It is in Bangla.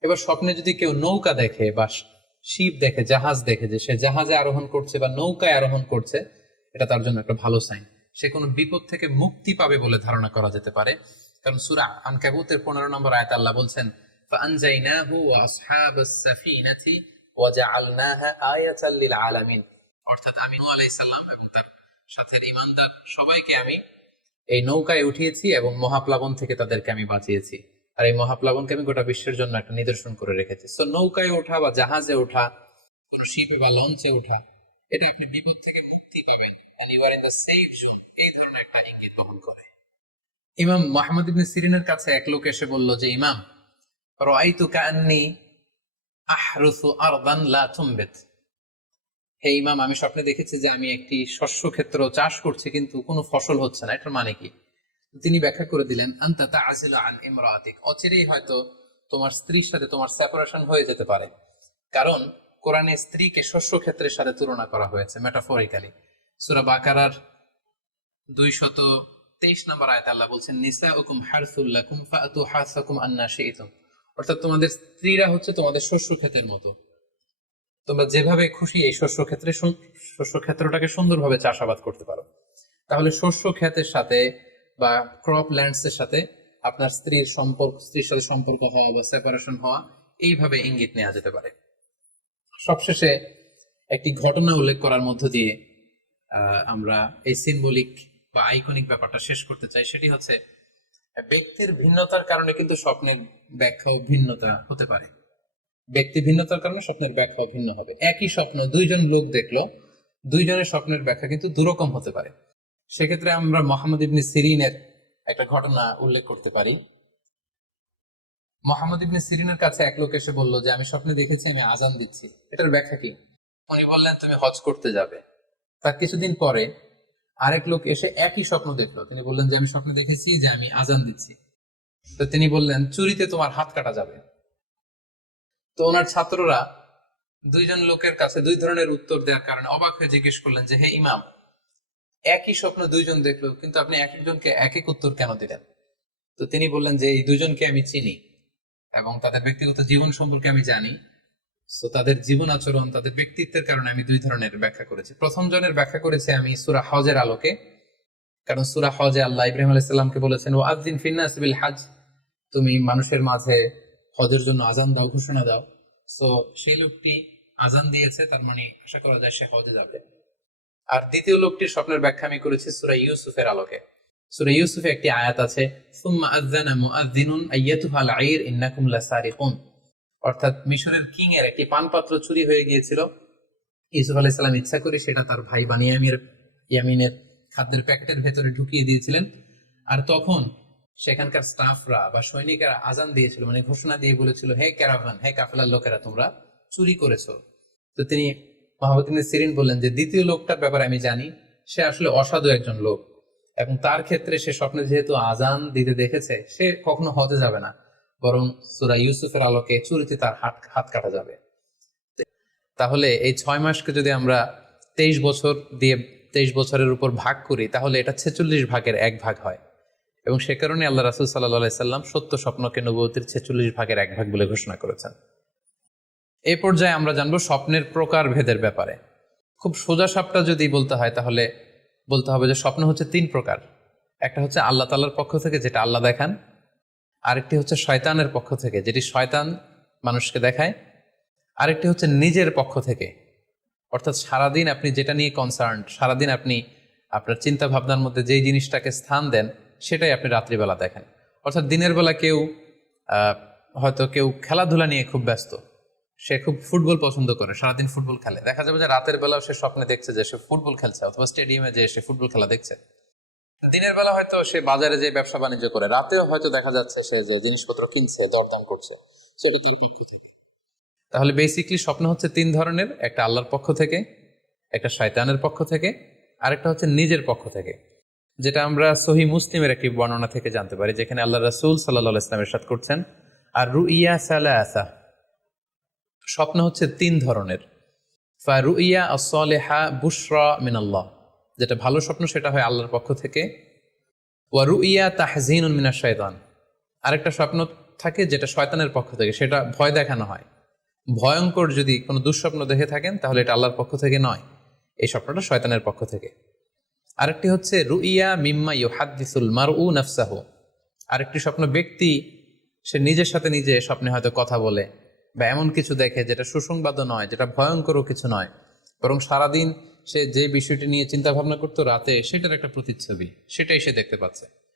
এবার স্বপ্নে যদি কেউ নৌকা দেখে বা শিপ দেখে, জাহাজ দেখে, যে সে জাহাজে আরোহণ করছে বা নৌকায় আরোহণ করছে, এটা তার জন্য একটা ভালো সাইন। সে কোনো বিপদ থেকে মুক্তি পাবে বলে ধারণা করা যেতে পারে। কারণ সূরা আনকাবুতের 15 নম্বর আয়াতে আল্লাহ বলছেন, ফাআনজাইনাহু ওয়া আসহাবাস সাফিনাতি ওয়া জাআলনাহা আয়াতাল লিল আলামিন। অর্থাৎ আমি নূহ আলাইহিস সালাম এবং তার সাথে ঈমানদার সবাইকে আমি এই নৌকায় উঠিয়েছি এবং মহাপ্লাবন থেকে তাদেরকে আমি বাঁচিয়েছি। আর এই মহাপ্লাবনকে আমি গোটা বিশ্বের জন্য একটা নিদর্শন করে রেখেছি। সো নৌকায় ওঠা বা জাহাজে ওঠা, কোনো শিপে বা লঞ্চে ওঠা, এটা আপনি বিপদ থেকে মুক্তি পাবেন, and you R in the safe zone, এই ধরনের একটা ইঙ্গিত বহন করে। ইমাম মুহাম্মদ ইবনে সিরিনের কাছে এক লোক এসে বলল যে, ইমাম, রাআইতু কাআন্নী আহরুসু আরদান লা তুমবিত। হে ইমাম, আমি স্বপ্নে দেখেছি যে আমি একটি শস্য ক্ষেত্র চাষ করছি কিন্তু কোনো ফসল হচ্ছে না, এটার মানে কি? তিনি ব্যাখ্যা করে দিলেন, আনতা তা'জিলু আন ইমরাতিক, অচিরেই হয়তো তোমার স্ত্রীর সাথে তোমার সেপারেশন হয়ে যেতে পারে। কারণ কোরআনে স্ত্রীকে শস্য ক্ষেত্রের সাথে তুলনা করা হয়েছে মেটাফরিক্যালি। সূরা বাকারার 223 নম্বর আয়াতে আল্লাহ বলছেন, নিসাউকুম হারসুল লাকুম ফাআতু হারসাকুম আন্না শি'তুম। অর্থাৎ তোমাদের স্ত্রীরা হচ্ছে তোমাদের শস্য ক্ষেতের মতো, তোমরা যেভাবে খুশি এই শস্য ক্ষেত্রটাকে সুন্দরভাবে চাষাবাদ করতে পারো। তাহলে শস্য ক্ষেতের সাথে বা ক্রপ ল্যান্ডস এর সাথে আপনার স্ত্রীর সাথে সম্পর্ক হওয়া বা সেপারেশন হওয়া, এইভাবে ইঙ্গিত নেওয়া যেতে পারে। সবশেষে একটি ঘটনা উল্লেখ করার মধ্য দিয়ে আমরা এই সিম্বলিক বা আইকনিক ব্যাপারটা শেষ করতে চাই। সেটি হচ্ছে, ব্যক্তির ভিন্নতার কারণে কিন্তু স্বপ্নের ব্যাখ্যাও ভিন্নতা হতে পারে। ব্যক্তি ভিন্নতার কারণে স্বপ্নের ব্যাখ্যা ভিন্ন হবে। একই স্বপ্ন দুইজন লোক দেখলো, দুইজনের স্বপ্নের ব্যাখ্যা কিন্তু দুরকম হতে পারে। সেক্ষেত্রে আমরা মুহাম্মদ ইবনে সিরিনের একটা ঘটনা উল্লেখ করতে পারি। মুহাম্মদ ইবনে সিরিনের কাছে এক লোক এসে বলল যে, আমি স্বপ্নে দেখেছি আমি আজান দিচ্ছি, এটার ব্যাখ্যা কি? উনি বললেন, তুমি হজ করতে যাবে। তার কিছুদিন পরে আরেক লোক এসে একই স্বপ্ন দেখলো, তিনি বললেন যে, আমি স্বপ্নে দেখেছি যে আমি আজান দিচ্ছি। তো তিনি বললেন, চুরিতে তোমার হাত কাটা যাবে। তো ওনার ছাত্ররা দুইজন লোকের কাছে দুই ধরনের উত্তর দেওয়ার কারণে অবাক হয়ে জিজ্ঞেস করলেন যে, হে ইমাম, একই স্বপ্ন দুইজন দেখলো কিন্তু আপনি এক একজনকে এক এক উত্তর কেন দিলেন? তো তিনি বললেন যে, এই দুইজনকে আমি চিনি এবং তাদের ব্যক্তিগত জীবন সম্পর্কে আমি জানি। তো তাদের জীবন আচরণ, তাদের ব্যক্তিত্বের কারণে আমি দুই ধরনের ব্যাখ্যা করেছি। প্রথম জনের ব্যাখ্যা করেছি আমি সূরা হজের আলোকে। কারণ সূরা হজে আল্লাহ ইব্রাহিম আলাইহিস সালামকে বলেছেন, ওয়া আযযিন ফিন নাস বিল হজ, তুমি মানুষের মাঝে হজের জন্য আজান দাও, ঘোষণা দাও। সো সেই লোকটি আজান দিয়েছে, তার মানে আশা করা যায় সে হজে যাবে। আর দ্বিতীয় লোকটির স্বপ্নের ব্যাখ্যা আমি করেছি সূরা ইউসুফের আলোকে। সূরা ইউসুফে একটি আয়াত আছে, সুম্মা আযানা মুআযযিনুন আইয়াতুহাল আইর ইন্নাকুম লাসারিকুন। অর্থাৎ মিশরের কিং এর একটি পানপাত্র চুরি হয়ে গিয়েছিল। ইউসুফ আলাইহিস সালাম ইচ্ছা করে সেটা তার ভাই ইয়ামিনের খাদ্যের প্যাকেটের ভেতরে ঢুকিয়ে দিয়েছিলেন। আর তখন সেখানকার স্টাফরা বা সৈনিকেরা আজান দিয়েছিল, মানে ঘোষণা দিয়ে বলেছিল, হে ক্যারাভান, হে কাফেলার লোকেরা, তোমরা চুরি করেছো। তো তিনি মুহাম্মদ ইবনে সিরিন বললেন যে, দ্বিতীয় লোকটার ব্যাপারে আমি জানি, সে আসলে অসাধু একজন লোক এবং তার ক্ষেত্রে সে স্বপ্নে যেহেতু আজান দিতে দেখেছে, সে কখনো হজে যাবে না, বরং সূরা ইউসুফের আলোকে চুরিতে তার হাত কাটা যাবে। তাহলে এই 6 মাসকে যদি আমরা 23 বছর দিয়ে 23 বছরের উপর ভাগ করি, তাহলে এটা 46 ভাগের 1 ভাগ হয়। এবং সে কারণে আল্লাহ রাসূল সাল্লাল্লাহু আলাইহি সাল্লাম সত্য স্বপ্নকে নবুয়তের 46 ভাগের 1 ভাগ বলে ঘোষণা করেছেন। এই পর্যায়ে আমরা জানবো স্বপ্নের প্রকার ভেদের ব্যাপারে। খুব সোজা সাপটা যদি বলতে হয়, তাহলে বলতে হবে যে স্বপ্ন হচ্ছে 3 প্রকার। একটা হচ্ছে আল্লাহ তাআলার পক্ষ থেকে, যেটা আল্লাহ দেখান। আরেকটি হচ্ছে শয়তানের পক্ষ থেকে, যেটি শয়তান মানুষকে দেখায়। আরেকটি হচ্ছে নিজের পক্ষ থেকে, অর্থাৎ সারাদিন আপনি যেটা নিয়ে কনসার্ন, সারাদিন আপনি আপনার চিন্তা ভাবনার মধ্যে যেই জিনিসটাকে স্থান দেন, সেটাই আপনি রাত্রিবেলা দেখেন। অর্থাৎ দিনের বেলা হয়তো কেউ খেলাধুলা নিয়ে খুব ব্যস্ত, সে খুব ফুটবল পছন্দ করে, সারাদিন ফুটবল খেলে। দেখা যাবে যে রাতের বেলাও সে স্বপ্নে দেখছে যে সে ফুটবল খেলছে, অথবা স্টেডিয়ামে যে সে ফুটবল খেলা দেখছে। দিনের বেলা হয়তো সে বাজারে যে ব্যবসা বাণিজ্য করে, রাতেও হয়তো দেখা যাচ্ছে সে যে জিনিসপত্র কিনছে, দরদাম করছে, সেটা তার পক্ষ থেকে। তাহলে বেসিকলি স্বপ্ন হচ্ছে 3 ধরনের, একটা আল্লাহর পক্ষ থেকে, একটা শয়তানের পক্ষ থেকে, আরেকটা হচ্ছে নিজের পক্ষ থেকে, যেটা আমরা সহিহ মুসলিমের একটি বর্ণনা থেকে জানতে পারি, যেখানে আল্লাহ রাসূল সাল্লাল্লাহু আলাইহি ওয়াসাল্লাম ইরশাদ করছেন, আর রুইয়া সালাসা, স্বপ্ন হচ্ছে 3 ধরনের। ফারুইয়া আস-সালিহা বুশরা মিনাল্লাহ, যেটা ভালো স্বপ্ন সেটা হয় আল্লাহর পক্ষ থেকে। ওয়া রুইয়া তাহজিনুন মিনাশ শাইতান, আরেকটা স্বপ্ন থাকে যেটা শয়তানের পক্ষ থেকে, সেটা ভয় দেখানো হয়। ভয়ঙ্কর যদি কোনো দুঃস্বপ্ন দেখে থাকেন তাহলে এটা আল্লাহর পক্ষ থেকে নয়, এই স্বপ্নটা শয়তানের পক্ষ থেকে। আরেকটি হচ্ছে রুইয়া মিম্মা ইউহাদ্দিসুল মারউ নাফসাহু, আরেকটি স্বপ্ন ব্যক্তি সে নিজের সাথে নিজে স্বপ্নে হয়তো কথা বলে বা এমন কিছু দেখে যেটা সুসংবাদও নয়, যেটা ভয়ঙ্করও কিছু নয়, বরং সারাদিন সে যে বিষয়টি নিয়ে চিন্তা ভাবনা করতো রাতে সেটার একটা প্রতিচ্ছবি, সেটাই সে দেখতে পাচ্ছে।